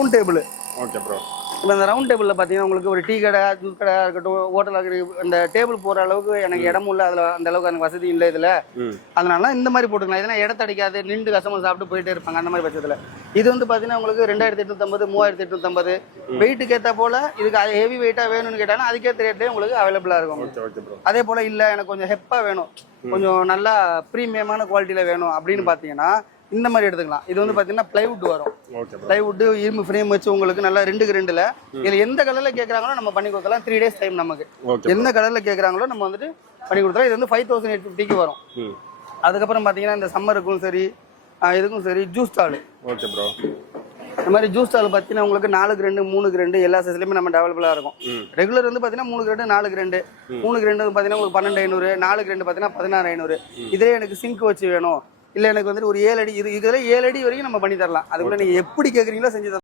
Round table. Okay bro. இப்போ அந்த round டேபிளில் பார்த்தீங்கன்னா உங்களுக்கு ஒரு டீ கடை, ஜூஸ் கடை இருக்கட்டும், ஹோட்டலாக இந்த டேபிள் போகிற அளவுக்கு எனக்கு இடமும் இல்லை, அதில் அந்த அளவுக்கு எனக்கு வசதி இல்லை இதில். அதனால இந்த மாதிரி போட்டுக்கலாம். இதெல்லாம் இடத்த அடிக்காது, நின்று கஸ்டமர் சாப்பிட்டு போயிட்டே இருப்பாங்க அந்த மாதிரி பட்சத்தில். இது வந்து பார்த்தீங்கன்னா உங்களுக்கு 2850, 3850 வெயிட்டுக்கு ஏற்ற போல். இதுக்கு ஹெவி வெயிட்டாக வேணும்னு கேட்டாலும் அதுக்கேற்ற ரேட்லேயே உங்களுக்கு அவைலபிளாக இருக்கும். அதே போல் இல்லை எனக்கு கொஞ்சம் ஹெப்பாக வேணும், கொஞ்சம் நல்லா ப்ரீமியமான குவாலிட்டியில் வேணும் அப்படின்னு பார்த்தீங்கன்னா இந்த மாதிரி எடுத்துக்கலாம். இது வந்து பார்த்தீங்கன்னா பிளைவுட் வரும். பிளைவுட் இரும்பு ஃப்ரேம் வச்சு உங்களுக்கு நல்லா 2க்கு 2ல இதில் எந்த கலரில் கேட்குறாங்களோ நம்ம பண்ணி கொடுக்கலாம். 3 days டைம் நமக்கு. எந்த கலரில் கேட்குறாங்களோ நம்ம வந்துட்டு பண்ணி கொடுத்துலாம். இது வந்து 5850க்கு வரும். அதுக்கப்புறம் பார்த்தீங்கன்னா இந்த சம்மருக்கும் சரி இதுக்கும் சரி ஜூஸ் ஸ்டால். Okay bro. இந்த மாதிரி ஜூஸ் ஸ்டால் பார்த்தீங்கன்னா உங்களுக்கு 4க்கு 2, 3க்கு 2 எல்லா சைஸ்லையுமே நம்ம அவைலபிளாக இருக்கும். ரெகுலர் வந்து பார்த்தீங்கன்னா 3க்கு 2, 4க்கு 2. 3க்கு 2 பார்த்தீங்கன்னா உங்களுக்கு 12500, 4க்கு 2 பார்த்தீங்கன்னா 16500. இதே எனக்கு சிங்க் வச்சு வேணும், இல்லை எனக்கு வந்துட்டு ஒரு 7 அடி, இதில் 7 அடி வரைக்கும் நம்ம பண்ணி தரலாம். அதுக்குள்ள நீங்கள் எப்படி கேட்குறீங்களோ செஞ்சு தரலாம்.